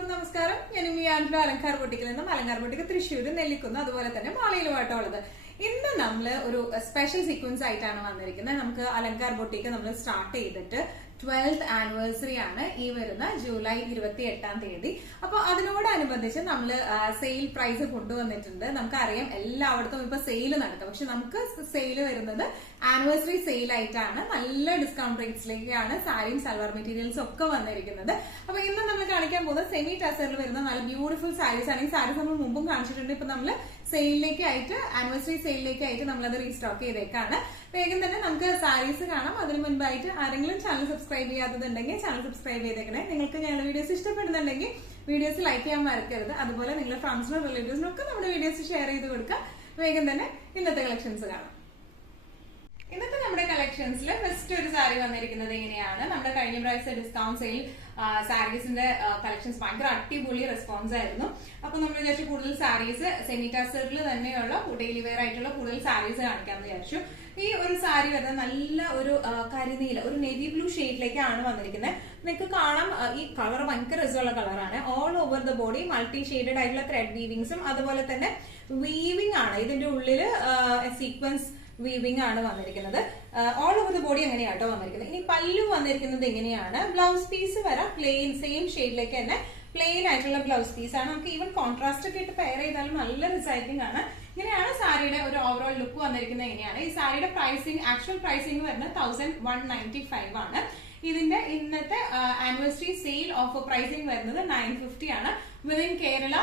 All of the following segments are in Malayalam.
എല്ലാവർക്കും നമസ്കാരം. ഞാൻ ഇമ്മിയാൻഡ്ര അലങ്കാർ ബൊട്ടിക്കിൽ നിന്നും അലങ്കാർ ബൊട്ടിക്ക് തൃശ്ശൂര് നെല്ലിക്കുന്ന് അതുപോലെ തന്നെ മാളയിലുമായിട്ടുള്ളത്. ഇന്ന് നമ്മള് ഒരു സ്പെഷ്യൽ സീക്വൻസ് ആയിട്ടാണ് വന്നിരിക്കുന്നത്. നമുക്ക് അലങ്കാർ ബൊട്ടിക്ക് നമ്മൾ സ്റ്റാർട്ട് ചെയ്തിട്ട് 12th ആനിവേഴ്സറി ആണ് ഈ വരുന്ന ജൂലൈ 28 അപ്പൊ അതിനോടനുബന്ധിച്ച് നമ്മൾ സെയിൽ പ്രൈസ് കൊണ്ടുവന്നിട്ടുണ്ട്. നമുക്കറിയാം എല്ലായിടത്തും ഇപ്പൊ സെയിൽ നടക്കും, പക്ഷെ നമുക്ക് സെയിൽ വരുന്നത് ആനിവേഴ്സറി സെയിൽ ആയിട്ടാണ്. നല്ല ഡിസ്കൗണ്ട് റേറ്റ്സിലേക്കാണ് സാരിയും സൽവാർ മെറ്റീരിയൽസും ഒക്കെ വന്നിരിക്കുന്നത്. അപ്പൊ ഇന്ന് നമ്മൾ കാണിക്കാൻ പോകുന്നത് സെമി ടസറിൽ വരുന്ന നല്ല ബ്യൂട്ടിഫുൾ സാരീസ് ആണ്. ഈ സാരീസ് നമ്മൾ മുമ്പും കാണിച്ചിട്ടുണ്ട്. ഇപ്പൊ നമ്മൾ സെയിലിലേക്കായിട്ട് ആനിവേഴ്സറി സെയിലിലേക്കായിട്ട് നമ്മളത് റീസ്റ്റോക്ക് ചെയ്തേക്കാണ്. വേഗം തന്നെ നമുക്ക് സാരീസ് കാണാം. അതിന് മുൻപായിട്ട് ആരെങ്കിലും ചാനൽ സബ്സ്ക്രൈബ് ചെയ്യാത്തതുണ്ടെങ്കിൽ ചാനൽ സബ്സ്ക്രൈബ് ചെയ്തേക്കണേ. നിങ്ങൾക്ക് ഞങ്ങളുടെ വീഡിയോസ് ഇഷ്ടപ്പെടുന്നുണ്ടെങ്കിൽ വീഡിയോസ് ലൈക്ക് ചെയ്യാൻ മറക്കരുത്. അതുപോലെ നിങ്ങളുടെ ഫ്രണ്ട്സിനും റിലേറ്റീവ്സിനും ഒക്കെ നമ്മുടെ വീഡിയോസ് ഷെയർ ചെയ്ത് കൊടുക്കാം. വേഗം തന്നെ ഇന്നത്തെ കളക്ഷൻസ് കാണാം. ഇന്നത്തെ നമ്മുടെ കളക്ഷൻസിൽ ഫസ്റ്റ് ഒരു സാരി വന്നിരിക്കുന്നത് എങ്ങനെയാണ്, നമ്മുടെ കഴിഞ്ഞ പ്രാവശ്യം ഡിസ്കൗണ്ട് സെയിൽ സാരീസിന്റെ കളക്ഷൻസ് ഭയങ്കര അടിപൊളി റെസ്പോൺസ് ആയിരുന്നു. അപ്പൊ നമ്മൾ വിചാരിച്ചു കൂടുതൽ സാരീസ് സെമി ടസറിൽ തന്നെയുള്ള ഡെയിലി വെയർ ആയിട്ടുള്ള കൂടുതൽ സാരീസ് കാണിക്കാമെന്ന് വിചാരിച്ചു. ഈ ഒരു സാരി വരുന്നത് നല്ല ഒരു കരിനീല ഒരു നേവി ബ്ലൂ ഷെയ്ഡിലേക്കാണ് വന്നിരിക്കുന്നത്. നിങ്ങൾക്ക് കാണാം ഈ കളർ ഭയങ്കര രസമുള്ള കളറാണ്. All over the body multi shaded ആയിട്ടുള്ള ത്രെഡ് വീവിങ്സും അതുപോലെ തന്നെ വീവിംഗ് ആണ്. ഇതിന്റെ ഉള്ളില് സീക്വൻസ് വീവിംഗ് ആണ് വന്നിരിക്കുന്നത്. ഓൾ ഓവർ ദ ബോഡി എങ്ങനെയാട്ടോ വന്നിരിക്കുന്നത്. ഇനി പല്ലു വന്നിരിക്കുന്നത് എങ്ങനെയാണ്, ബ്ലൗസ് പീസ് വരെ പ്ലെയിൻ സെയിം ഷെയ്ഡിലേക്ക് തന്നെ പ്ലെയിൻ ആയിട്ടുള്ള ബ്ലൗസ് പീസ് ആണ്. നമുക്ക് ഈവൻ കോൺട്രാസ്റ്റ് ഒക്കെ ഇട്ട് പെയർ ചെയ്താലും നല്ല റിസൈറ്റിംഗ് ആണ്. ഇങ്ങനെയാണ് സാരിയുടെ ഒരു ഓവറോൾ ലുക്ക് വന്നിരിക്കുന്നത്. എങ്ങനെയാണ് ഈ സാരിയുടെ പ്രൈസിംഗ്, ആക്ച്വൽ പ്രൈസിംഗ് വരുന്നത് 1195 ആണ്. ഇതിന്റെ ഇന്നത്തെ ആനിവേഴ്സറി സെയിൽ ഓഫർ പ്രൈസിംഗ് വരുന്നത് 950 ആണ്. Within Kerala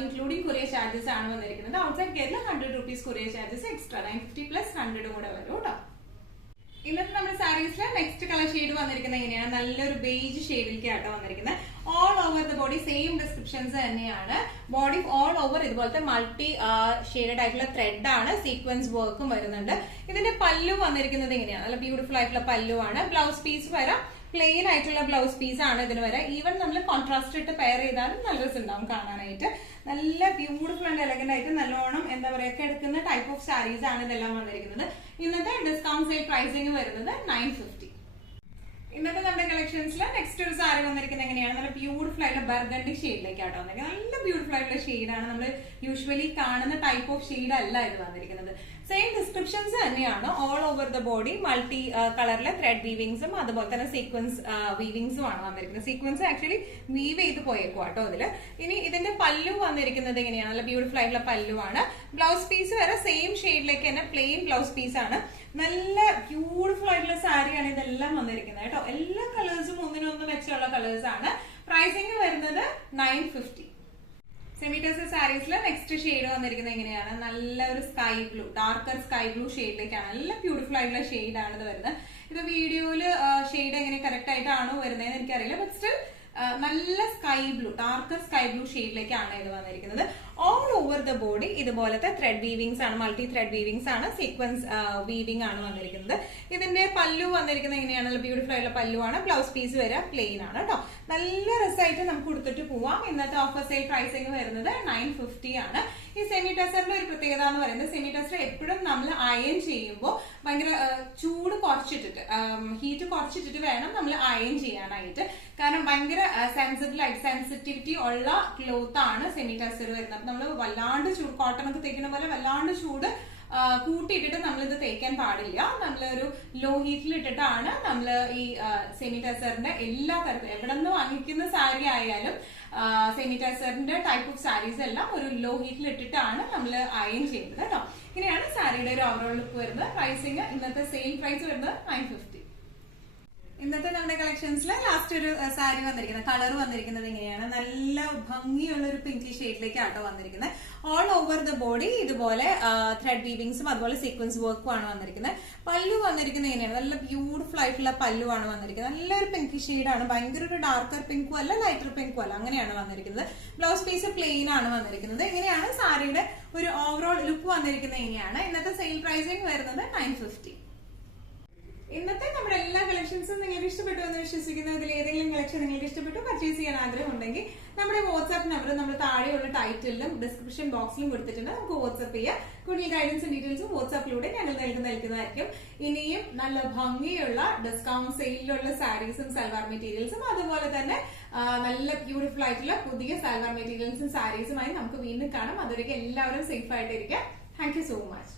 including courier charges ആണ് വന്നിരിക്കുന്നത്. Outside Kerala 100 rupees courier charges extra 950 plus 100 കൂടെ വരും കേട്ടോ. ഇന്നത്തെ നമ്മുടെ സാരീസിലെ നെക്സ്റ്റ് കളർ ഷെയ്ഡ് വന്നിരിക്കുന്നത് എങ്ങനെയാണ്, നല്ലൊരു ബേജ് ഷെയ്ഡിലേക്കാട്ടോ വന്നിരിക്കുന്നത്. All over the body same descriptions തന്നെയാണ്. ബോഡി ഓൾ ഓവർ ഇതുപോലത്തെ മൾട്ടി ഷെയ്ഡഡ് ആയിട്ടുള്ള ത്രെഡ് ആണ്. സീക്വൻസ് വർക്കും വരുന്നുണ്ട്. ഇതിന്റെ പല്ലു വന്നിരിക്കുന്നത് എങ്ങനെയാണ്, നല്ല ബ്യൂട്ടിഫുൾ ആയിട്ടുള്ള പല്ലു ആണ്. ബ്ലൗസ് പീസ് വരാം പ്ലെയിൻ ആയിട്ടുള്ള ബ്ലൗസ് പീസ് ആണ് ഇതിന് വരെ. ഈവൻ നമ്മൾ കോൺട്രാസ്റ്റ് ഇട്ട് പെയർ ചെയ്താലും നല്ല രസം ഉണ്ടാവും കാണാനായിട്ട്. നല്ല ബ്യൂട്ടിഫുൾ ആൻഡ് എലഗന്റ് ആയിട്ട് നല്ലോണം എന്താ പറയുക എടുക്കുന്ന ടൈപ്പ് ഓഫ് സാരീസ് ആണ് ഇതെല്ലാം വന്നിരിക്കുന്നത്. ഇന്നത്തെ ഡിസ്കൗണ്ട് സെയിൽ പ്രൈസിംഗ് വരുന്നത് 950. ഇന്നത്തെ നമ്മുടെ കളക്ഷൻസിൽ നെക്സ്റ്റ് ഒരു സാരി വന്നിരിക്കുന്നത് എങ്ങനെയാണ്, നല്ല ബ്യൂട്ടിഫുൾ ആയിട്ടുള്ള ബർഗണ്ടി ഷെയ്ഡിലേക്കാട്ടോ വന്നിരിക്കുന്നത്. നല്ല ബ്യൂട്ടിഫുൾ ആയിട്ടുള്ള ഷെയ്ഡാണ്. നമ്മൾ യൂഷ്വലി കാണുന്ന ടൈപ്പ് ഓഫ് ഷെയ്ഡ് അല്ല ഇത് വന്നിരിക്കുന്നത്. സെയിം ഡിസ്ക്രിപ്ഷൻസ് തന്നെയാണ്. All over the body multi കളറിലെ ത്രെഡ് വീവിങ്സും അതുപോലെ തന്നെ സീക്വൻസ് വീവിങ്സും ആണ് വന്നിരിക്കുന്നത്. സീക്വൻസ് ആക്ച്വലി വീവ് ചെയ്ത് പോയേക്കും കേട്ടോ ഇതില്. ഇനി ഇതിന്റെ പല്ലു വന്നിരിക്കുന്നത് എങ്ങനെയാണ്, നല്ല ബ്യൂട്ടിഫുൾ ആയിട്ടുള്ള പല്ലു ആണ്. ബ്ലൗസ് പീസ് വരെ സെയിം ഷെയ്ഡിലേക്ക് തന്നെ പ്ലെയിൻ ബ്ലൗസ് പീസ് ആണ്. നല്ല ബ്യൂട്ടിഫുൾ ആയിട്ടുള്ള സാരിയാണ് ഇതെല്ലാം വന്നിരിക്കുന്നത് കേട്ടോ. എല്ലാ കളേഴ്സും ഒന്നിനൊന്ന് വെച്ചുള്ള കളേഴ്സ് ആണ്. പ്രൈസിംഗ് വരുന്നത് 950. സെമി ടസർ സാരീസിലെ നെക്സ്റ്റ് ഷെയ്ഡ് വന്നിരിക്കുന്നത് എങ്ങനെയാണ്, നല്ല ഒരു sky blue, darker sky blue ഷെയ്ഡിലേക്കാണ്. നല്ല ബ്യൂട്ടിഫുൾ ആയിട്ടുള്ള ഷെയ്ഡാണ് ഇത് വരുന്നത്. ഇത് വീഡിയോയില് ഷെയ്ഡ് എങ്ങനെ കറക്റ്റ് ആയിട്ടാണോ വരുന്നതെന്ന് എനിക്കറിയില്ല. ബട്ട് സ്റ്റിൽ നല്ല sky blue, darker sky blue ഷെയ്ഡിലേക്കാണ് ഇത് വന്നിരിക്കുന്നത്. ഓൾ ഓവർ ദ ബോഡി ഇതുപോലത്തെ ത്രെഡ് വീവിങ്സ് ആണ്, മൾട്ടി ത്രെഡ് വീവിങ്സ് ആണ്. സീക്വൻസ് വീവിംഗ് ആണ് വന്നിരിക്കുന്നത്. ഇതിന്റെ പല്ലു വന്നിരിക്കുന്നത് എങ്ങനെയാണ്, നല്ല ബ്യൂട്ടിഫുൾ ആയിട്ടുള്ള പല്ലു ആണ്. ബ്ലൗസ് പീസ് വരെ പ്ലെയിൻ ആണ് കേട്ടോ. നല്ല രസമായിട്ട് നമുക്ക് കൊടുത്തിട്ട് പോവാം. ഇന്നത്തെ ഓഫർ സെയിൽ പ്രൈസിംഗ് വരുന്നത് 950 ആണ്. ഈ സെമി ടസറിന്റെ ഒരു പ്രത്യേകത എന്ന് പറയുന്നത്, സെമി ടസർ എപ്പോഴും നമ്മൾ അയൺ ചെയ്യുമ്പോൾ ഭയങ്കര ചൂട് കുറച്ചിട്ടിട്ട്, ഹീറ്റ് കുറച്ചിട്ടിട്ട് വേണം നമ്മൾ അയൺ ചെയ്യാനായിട്ട്. കാരണം ഭയങ്കര സെൻസിറ്റിവിറ്റി ഉള്ള ക്ലോത്ത് ആണ് സെമി ടസർ വരുന്നത്. നമ്മൾ വല്ലാണ്ട് ചൂട്, കോട്ടൺ ഒക്കെ തേക്കുന്ന പോലെ വല്ലാണ്ട് ചൂട് കൂട്ടിയിട്ടിട്ട് നമ്മളിത് തേക്കാൻ പാടില്ല. നമ്മളൊരു ലോ ഹീറ്റിൽ ഇട്ടിട്ടാണ് നമ്മൾ ഈ സെമി ടസറിന്റെ എല്ലാ തരത്തിലും എവിടെ നിന്ന് വാങ്ങിക്കുന്ന സാരി ആയാലും സെമി ടസറിന്റെ ടൈപ്പ് ഓഫ് സാരീസ് എല്ലാം ഒരു ലോ ഹീറ്റിൽ ഇട്ടിട്ടാണ് നമ്മൾ അയൺ ചെയ്യുന്നത് കേട്ടോ. ഇങ്ങനെയാണ് സാരിയുടെ ഒരു ഓവറോൾ ലുക്ക് വരുന്നത്. പ്രൈസിങ് ഇന്നത്തെ സെയിൽ പ്രൈസ് വരുന്നത് 950. ഇന്നത്തെ നമ്മുടെ കളക്ഷൻസിൽ ലാസ്റ്റ് ഒരു സാരി വന്നിരിക്കുന്നത്, കളർ വന്നിരിക്കുന്നത് എങ്ങനെയാണ്, നല്ല ഭംഗിയുള്ള ഒരു പിങ്കി ഷെയ്ഡിലേക്ക് ആട്ടോ വന്നിരിക്കുന്നത്. ഓൾ ഓവർ ദ ബോഡി ഇതുപോലെ ത്രെഡ് വീവിങ്സും അതുപോലെ സീക്വൻസ് വർക്കും ആണ് വന്നിരിക്കുന്നത്. പല്ലു വന്നിരിക്കുന്നത് എങ്ങനെയാണ്, നല്ല ബ്യൂട്ടിഫുൾ ആയിട്ടുള്ള പല്ലു ആണ് വന്നിരിക്കുന്നത്. നല്ലൊരു പിങ്കി ഷെയ്ഡാണ്, ഭയങ്കര ഒരു ഡാർക്കർ പിങ്കും അല്ല ലൈറ്റർ പിങ്കും അല്ല, അങ്ങനെയാണ് വന്നിരിക്കുന്നത്. ബ്ലൗസ് പീസ് പ്ലെയിൻ ആണ് വന്നിരിക്കുന്നത്. ഇങ്ങനെയാണ് സാരിയുടെ ഒരു ഓവറോൾ ലുക്ക് വന്നിരിക്കുന്നത്. എങ്ങനെയാണ് ഇന്നത്തെ സെയിൽ പ്രൈസിംഗ് വരുന്നത് 950. ഇന്നത്തെ നമ്മുടെ എല്ലാ കളക്ഷൻസും നിങ്ങൾക്ക് ഇഷ്ടപ്പെട്ടു എന്ന് വിശ്വസിക്കുന്നു. ഇതിൽ ഏതെങ്കിലും കളക്ഷൻ നിങ്ങൾക്ക് ഇഷ്ടപ്പെട്ടു പർച്ചേസ് ചെയ്യാൻ ആഗ്രഹം ഉണ്ടെങ്കിൽ നമ്മുടെ വാട്സ്ആപ്പ് നമ്പർ നമ്മൾ താഴെയുള്ള ടൈറ്റിലും ഡിസ്ക്രിപ്ഷൻ ബോക്സിലും കൊടുത്തിട്ടുണ്ട്. നമുക്ക് വാട്സ്ആപ്പ് ചെയ്യാം. കൂടുതൽ ഗൈഡൻസും ഡീറ്റെയിൽസും വാട്സ്ആപ്പിലൂടെ ഞങ്ങൾ നൽകുന്നതായിരിക്കും. ഇനിയും നല്ല ഭംഗിയുള്ള ഡിസ്കൗണ്ട് സെയിലുള്ള സാരീസും സൽവാർ മെറ്റീരിയൽസും അതുപോലെ തന്നെ നല്ല ബ്യൂട്ടിഫുൾ ആയിട്ടുള്ള പുതിയ സൽവാർ മെറ്റീരിയൽസും സാരീസുമായി നമുക്ക് വീണ്ടും കാണാം. അതുവരെയ്ക്ക് എല്ലാവരും സേഫ് ആയിട്ടിരിക്കാം. Thank you so much.